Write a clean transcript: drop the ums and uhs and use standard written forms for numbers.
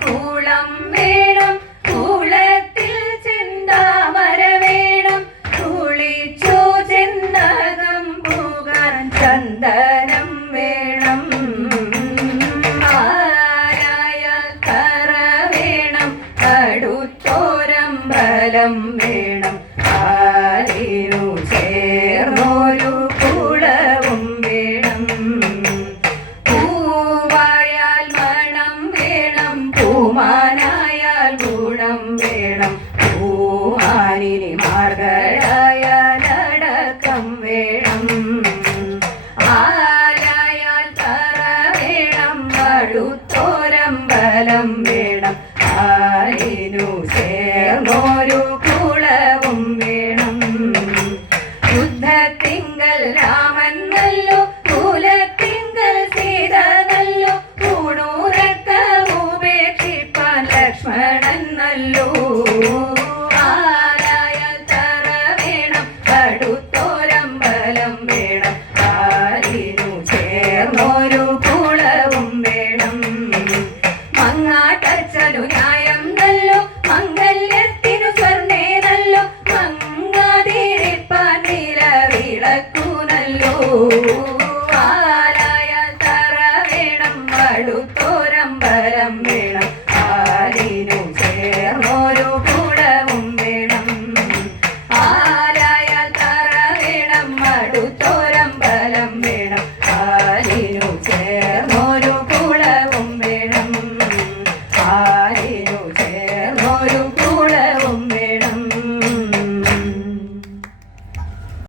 Coulomb വേണം, കൂളത്തിൽ ചെന്താമര വേണം, കുളിച്ചു ചെന്നകം പോകാൻ ചന്ദനം വേണം. ആരായാൽ തറ വേണം, അടുത്തോരമ്പലം വേണം, ആരിനു ചേർന്നൊരു കുളവും വേണം. പൂവായാൽ മണം വേണം, പൂമാനായാൽ ഗുണം വേണം, പൂമാനിനി മാർഗഴായാൽ അടക്കം വേണം. ആരായാൽ തറ വേണം, അടുത്തോരമ്പലം വേണം, ആരിനു ചേർന്നൊരു കുളവും വേണം. യുദ്ധത്തിങ്കൽ രാമൻ നല്ലോ, കുലത്തിങ്കൽ സീത നല്ലോ, ൂണൂരക്കമുപേക്ഷിപ്പാൻ ലക്ഷ്മണൻ നല്ലോ. ആരായാൽ തറ വേണം, അടുത്തോരമ്പലം വേണം, ആരിനു ചേർന്നൊരു കുളവും വേണം. മങ്ങാട്ടച്ചനു ന്യായം നല്ലോ, മംഗല്യത്തിനു സ്വർണ്ണേ നല്ലോ, മങ്ങാതിരിപ്പാൻ നിലവിളക്കു നല്ലോ. ആരായാൽ തറ വേണം, അടുത്തോരമ്പലം വേണം,